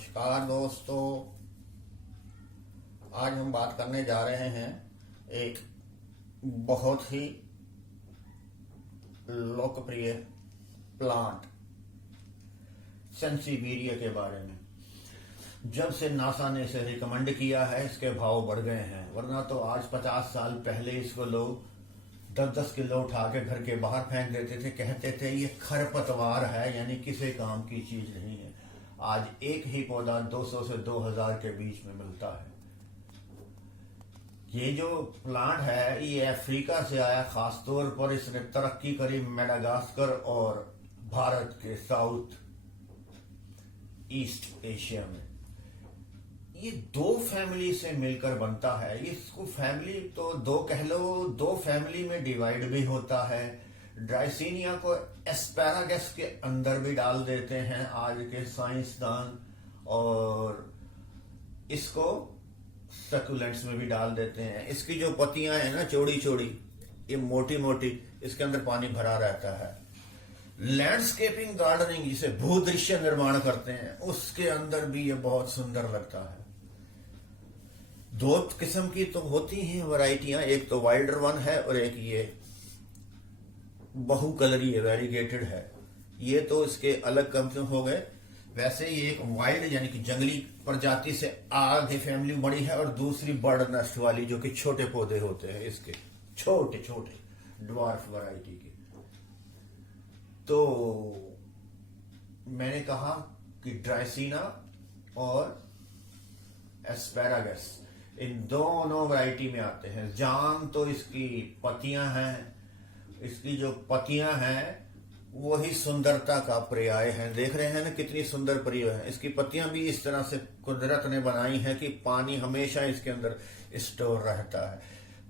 नमस्कार दोस्तों। आज हम बात करने जा रहे हैं एक बहुत ही लोकप्रिय प्लांट सेंसिविरिया के बारे में। जब से नासा ने इसे रिकमेंड किया है इसके भाव बढ़ गए हैं, वरना तो आज 50 साल पहले इसको लोग 10-10 किलो उठा के घर के बाहर फेंक देते थे, कहते थे ये खरपतवार है, यानी किसी काम की चीज नहीं है। आज एक ही पौधा 200 से 2000 के बीच में मिलता है। ये जो प्लांट है ये अफ्रीका से आया, खासतौर पर इसने तरक्की करी मेडागास्कर और भारत के साउथ ईस्ट एशिया में। ये दो फैमिली से मिलकर बनता है। इसको फैमिली तो दो कह लो, दो फैमिली में डिवाइड भी होता है। ड्राइसिनिया को एस्पैरागस के अंदर भी डाल देते हैं आज के साइंसदान, और इसको सकुलेंट्स में भी डाल देते हैं। इसकी जो पत्तियां हैं ना चौड़ी चौड़ी, ये मोटी मोटी, इसके अंदर पानी भरा रहता है। लैंडस्केपिंग गार्डनिंग जिसे भूदृश्य निर्माण करते हैं उसके अंदर भी ये बहुत सुंदर लगता है। दो किस्म की तो होती हैं वैरायटियां, एक तो वाइल्डर वन है और एक ये बहु कलरी वेरीगेटेड है। ये तो इसके अलग कंपनी हो गए। वैसे ये एक वाइल्ड यानी कि जंगली प्रजाति से आगे फैमिली बड़ी है, और दूसरी बर्ड नेस्ट वाली जो कि छोटे पौधे होते हैं इसके, छोटे छोटे ड्वार्फ वैरायटी के। तो मैंने कहा कि ड्राइसिना और एस्पैरागस इन दोनों वैरायटी में आते हैं। जाम तो इसकी पत्तियां हैं, इसकी जो पत्तियां हैं वही सुंदरता का पर्याय है। देख रहे हैं ना कितनी सुंदर पर्याय है। इसकी पत्तियां भी इस तरह से कुदरत ने बनाई है कि पानी हमेशा इसके अंदर स्टोर रहता है।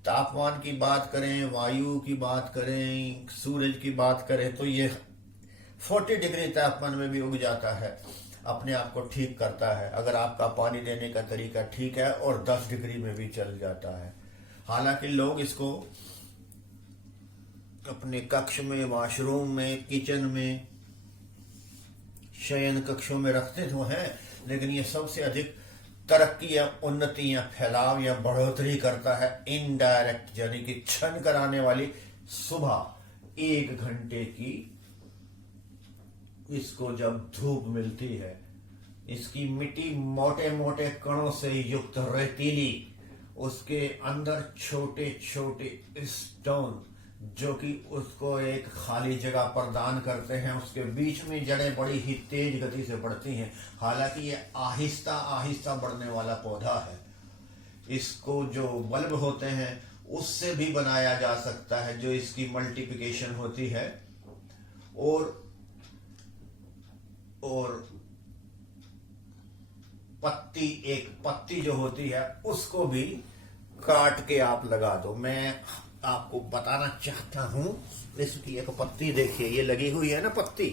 तापमान की बात करें, वायु की बात करें, सूरज की बात करें, तो ये 40 डिग्री तापमान में भी उग जाता है, अपने आप को ठीक करता है अगर आपका पानी देने का तरीका ठीक है, और 10 डिग्री में भी चल जाता है। हालांकि लोग इसको अपने कक्ष में, वॉशरूम में, किचन में, शयन कक्षों में रखते तो हैं, लेकिन ये सबसे अधिक तरक्की या उन्नति या फैलाव या बढ़ोतरी करता है इनडायरेक्ट, यानी कि छन कराने वाली सुबह 1 घंटे की इसको जब धूप मिलती है। इसकी मिट्टी मोटे मोटे कणों से युक्त रेतीली, उसके अंदर छोटे छोटे स्टोन जो कि उसको एक खाली जगह प्रदान करते हैं। उसके बीच में जड़ें बड़ी ही तेज गति से बढ़ती हैं। हालांकि ये आहिस्ता आहिस्ता बढ़ने वाला पौधा है। इसको जो बल्ब होते हैं उससे भी बनाया जा सकता है, जो इसकी मल्टीप्लिकेशन होती है। और एक पत्ती जो होती है उसको भी काट के आप लगा दो। मैं आपको बताना चाहता हूं, इसकी एक पत्ती देखिए, ये लगी हुई है ना पत्ती।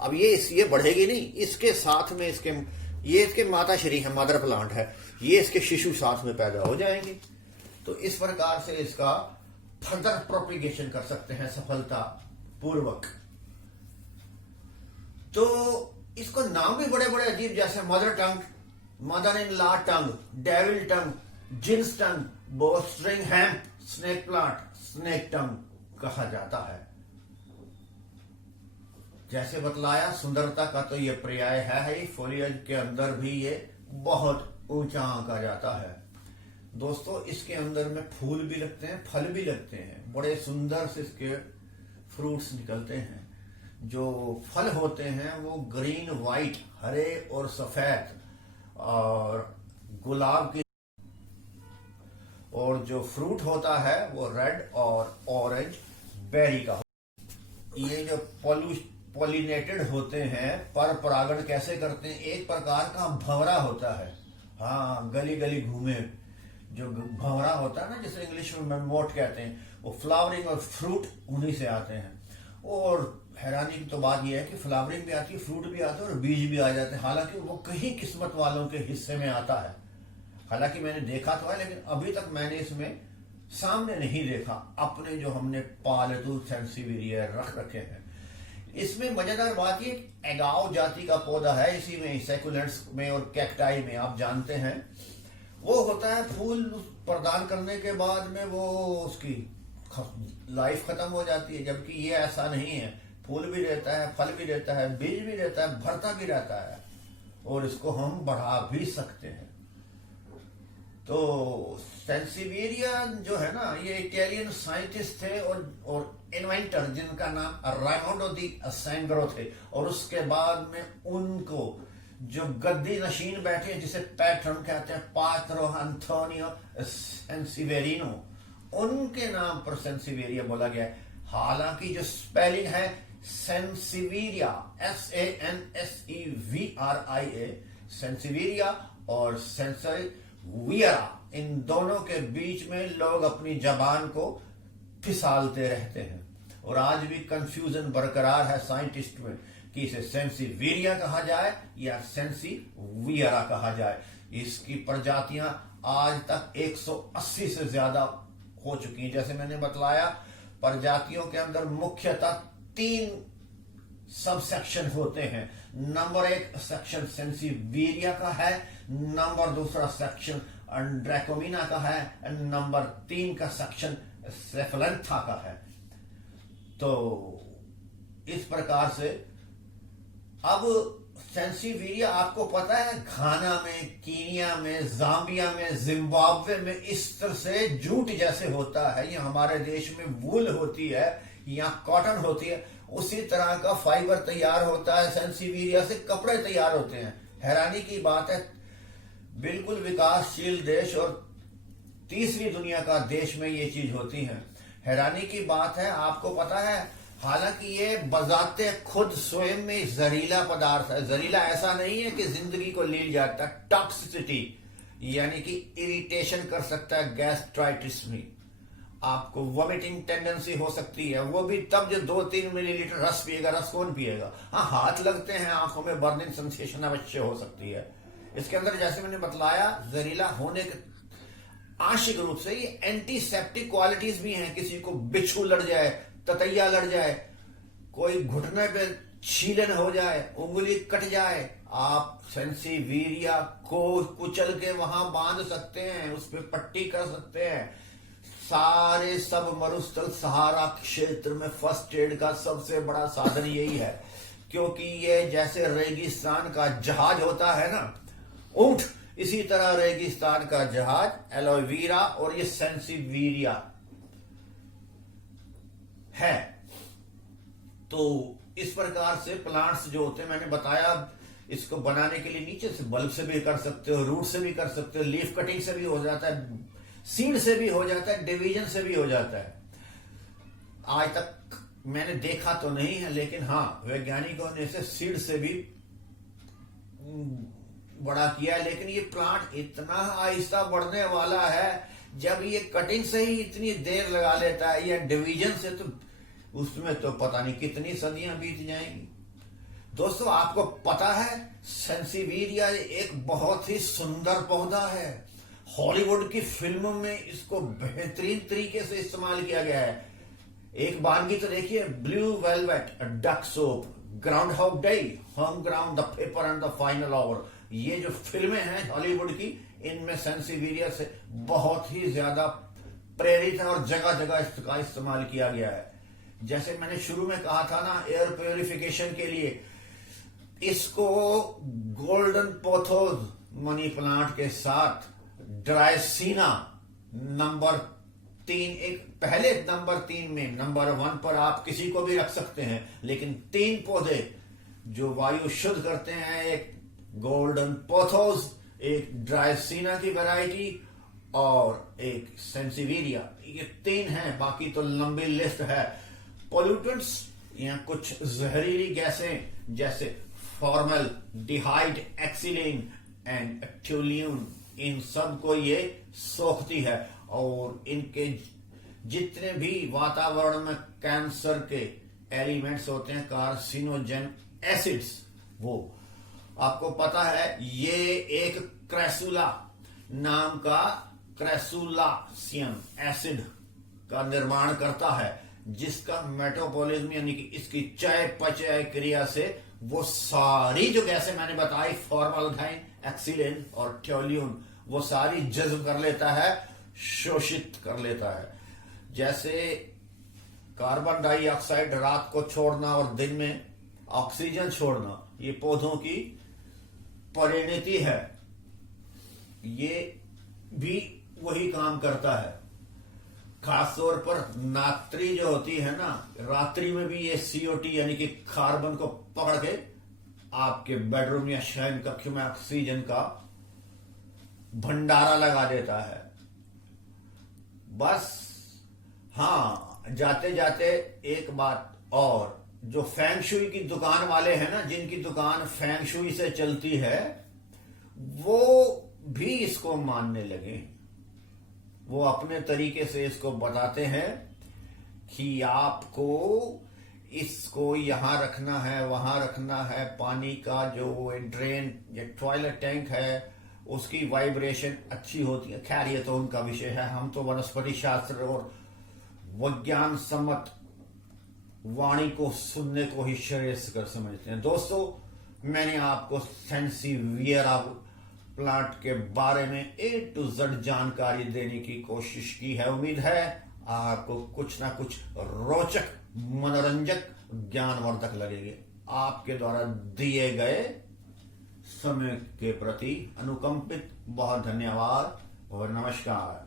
अब ये बढ़ेगी नहीं, इसके साथ में इसके माता श्री है, मदर प्लांट है, ये इसके शिशु साथ में पैदा हो जाएंगे। तो इस प्रकार से इसका फर्दर प्रोपिगेशन कर सकते हैं सफलता पूर्वक। तो इसको नाम भी बड़े बड़े अजीब, जैसे mother tongue, mother in law tongue, devil tongue, jinn's tongue, bowstring hemp, snake plant, snake tongue कहा जाता है। जैसे बतलाया, सुंदरता का तो ये पर्याय है ही, फोलियज के अंदर भी ये बहुत ऊंचा आंका जाता है। दोस्तों इसके अंदर में फूल भी लगते हैं, फल भी लगते हैं, बड़े सुंदर से इसके फ्रूट्स निकलते हैं। जो फल होते हैं वो ग्रीन, व्हाइट, हरे और सफेद और गुलाब की, और जो फ्रूट होता है वो रेड और ऑरेंज बेरी का। ये जो पॉलिनेटेड होते हैं, पर परागण कैसे करते हैं, एक प्रकार का भंवरा होता है। हाँ, गली गली घूमे जो भंवरा होता है ना, जिसे इंग्लिश में मोट कहते हैं, वो फ्लावरिंग और फ्रूट उन्हीं से आते हैं। और हैरानी की तो बात यह है कि फ्लावरिंग भी आती है, फ्रूट भी आता है और बीज भी आ जाते हैं। हालांकि वो कहीं किस्मत वालों के हिस्से में आता है। हालांकि मैंने देखा तो है, लेकिन अभी तक मैंने इसमें सामने नहीं देखा अपने जो हमने पालतू सेंसिविरिया रख रखे हैं। इसमें मजेदार बात ये एगाव जाति का पौधा है, इसी में सेकुलेंट्स में और कैक्टाई में आप जानते हैं वो होता है, फूल प्रदान करने के बाद में वो उसकी लाइफ खत्म हो जाती है, जबकि ये ऐसा नहीं है, फूल भी देता है, फल भी देता है, बीज भी देता है, भरता भी रहता है और इसको हम बढ़ा भी सकते हैं। तो सेंसिवेरिया जो है ना, ये इटालियन साइंटिस्ट थे और इन्वेंटर जिनका नाम राइमोंडो दी सैंग्रो थे, और उसके बाद में उनको जो गद्दी नशीन बैठे हैं जिसे पैट्रन कहते हैं, पात्रो एंटोनियो सेंसिवेरिनो, उनके नाम पर सेंसिवेरिया बोला गया है। हालांकि जो स्पेलिंग है सेंसिवेरिया SANSEVRIA, सेंसिवेरिया और सेंसिवेरिया, इन दोनों के बीच में लोग अपनी जबान को फिसालते रहते हैं और आज भी कंफ्यूजन बरकरार है साइंटिस्ट में कि इसे सेंसिवेरिया कहा जाए या सेंसिवियरा कहा जाए। इसकी प्रजातियां आज तक 180 से ज्यादा हो चुकी हैं। जैसे मैंने बतलाया, प्रजातियों के अंदर मुख्यतः 3 सब सेक्शन होते हैं। नंबर 1 सेक्शन सेंसिवेरिया का है, नंबर 2 सेक्शन ड्रैकोमिना का है, नंबर 3 का सेक्शन सेफलेंथा का है। तो इस प्रकार से अब सेंसिवेरिया आपको पता है घाना में, कीनिया में, जाम्बिया में, जिम्बाब्वे में इस तरह से जूट जैसे होता है, या हमारे देश में वूल होती है या कॉटन होती है, उसी तरह का फाइबर तैयार होता है। सेंसिवेरिया से कपड़े तैयार होते हैं। हैरानी की बात है, बिल्कुल विकासशील देश और तीसरी दुनिया का देश में ये चीज होती है। हैरानी की बात है, आपको पता है, हालांकि ये बजाते खुद स्वयं में जहरीला पदार्थ है। जहरीला ऐसा नहीं है कि जिंदगी को लील जाता है, टॉक्सिसिटी यानी कि इरिटेशन कर सकता है, गैस्ट्राइटिस में आपको वॉमिटिंग टेंडेंसी हो सकती है, वो भी तब जो 2-3 मिलीलीटर रस पिएगा। रस कौन पिएगा? हाँ, हाथ लगते हैं, आंखों में बर्निंग सेंसेशन अवश्य हो सकती है। इसके अंदर जैसे मैंने बतलाया, जहरीला होने के आंशिक रूप से ये एंटीसेप्टिक क्वालिटीज भी हैं। किसी को बिच्छू लड़ जाए, ततैया लड़ जाए, कोई घुटने पे छीलन हो जाए, उंगली कट जाए, आप सेंसिवेरिया को कुचल के वहां बांध सकते हैं, उस पर पट्टी कर सकते हैं। सारे सब मरुस्थल सहारा क्षेत्र में फर्स्ट एड का सबसे बड़ा साधन यही है, क्योंकि ये जैसे रेगिस्तान का जहाज होता है ना, ऊंट, इसी तरह रेगिस्तान का जहाज एलोवेरा और ये सेंसिवेरिया है। तो इस प्रकार से प्लांट्स जो होते हैं, मैंने बताया, इसको बनाने के लिए नीचे से बल्ब से भी कर सकते हो, रूट से भी कर सकते हो, लीफ कटिंग से भी हो जाता है, सीड से भी हो जाता है, डिवीजन से भी हो जाता है। आज तक मैंने देखा तो नहीं है, लेकिन हाँ, वैज्ञानिकों ने इसे सीड से भी बड़ा किया है। लेकिन ये प्लांट इतना आहिस्ता बढ़ने वाला है, जब ये कटिंग से ही इतनी देर लगा लेता है या डिवीजन से, तो उसमें तो पता नहीं कितनी सदियां बीत जाएंगी। दोस्तों, आपको पता है सेंसिवेरिया एक बहुत ही सुंदर पौधा है। हॉलीवुड की फिल्मों में इसको बेहतरीन तरीके से इस्तेमाल किया गया है। एक वानगी तो देखिए, blue velvet duck soap, groundhog day, home ground, the paper and the final hour, ये जो फिल्में हैं हॉलीवुड की, इनमें सेंसिवेरिया से बहुत ही ज्यादा प्रेरित है और जगह जगह इसका इस्तेमाल किया गया है। जैसे मैंने शुरू में कहा था ना, एयर प्योरिफिकेशन के लिए इसको गोल्डन पोथोस मनी प्लांट के साथ ड्राइसिना नंबर 3, एक पहले नंबर 3 में, नंबर 1 पर आप किसी को भी रख सकते हैं, लेकिन 3 पौधे जो वायु शुद्ध करते हैं, एक गोल्डन पोथोस, एक ड्राइसिना की वैरायटी और एक सेंसिवेरिया, ये 3 हैं। बाकी तो लंबी लिस्ट है। पोल्यूटेंट्स या कुछ जहरीली गैसें जैसे फॉर्मल डिहाइड एक्सिलिन एंड टोल्यून, इन सब को ये सोखती है और इनके जितने भी वातावरण में कैंसर के एलिमेंट्स होते हैं, कार्सिनोजेन एसिड्स, वो आपको पता है, ये एक क्रेसुला नाम का क्रैसुलासियम एसिड का निर्माण करता है। जिसका मेटाबॉलिज्म यानी कि इसकी चयापचय क्रिया से वो सारी जो गैसें मैंने बताई, फॉर्मल्डिहाइड, एक्सीलेन और टोल्यून, वो सारी जज्ब कर लेता है, शोषित कर लेता है। जैसे कार्बन डाइऑक्साइड रात को छोड़ना और दिन में ऑक्सीजन छोड़ना, ये पौधों की परिणति है, ये भी वही काम करता है। खासतौर पर नात्री जो होती है ना, रात्रि में भी ये CO2 यानी कि कार्बन को पकड़ के आपके बेडरूम या शयन कक्ष में ऑक्सीजन का भंडारा लगा देता है। बस हाँ, जाते जाते एक बात और, जो फेंग शुई की दुकान वाले हैं ना, जिनकी दुकान फेंग शुई से चलती है, वो भी इसको मानने लगे। वो अपने तरीके से इसको बताते हैं कि आपको इसको यहां रखना है, वहां रखना है, पानी का जो ड्रेन या टॉयलेट टैंक है उसकी वाइब्रेशन अच्छी होती है। खैर ये तो उनका विषय है, हम तो वनस्पति शास्त्र और विज्ञान सम्मत वाणी को सुनने को ही श्रेष्ठ कर समझते हैं। दोस्तों, मैंने आपको सेंसिवियरा प्लांट के बारे में A to Z जानकारी देने की कोशिश की है। उम्मीद है आपको कुछ ना कुछ रोचक, मनोरंजक, ज्ञानवर्धक लगेगी। आपके द्वारा दिए गए समय के प्रति अनुकंपित बहुत धन्यवाद और नमस्कार।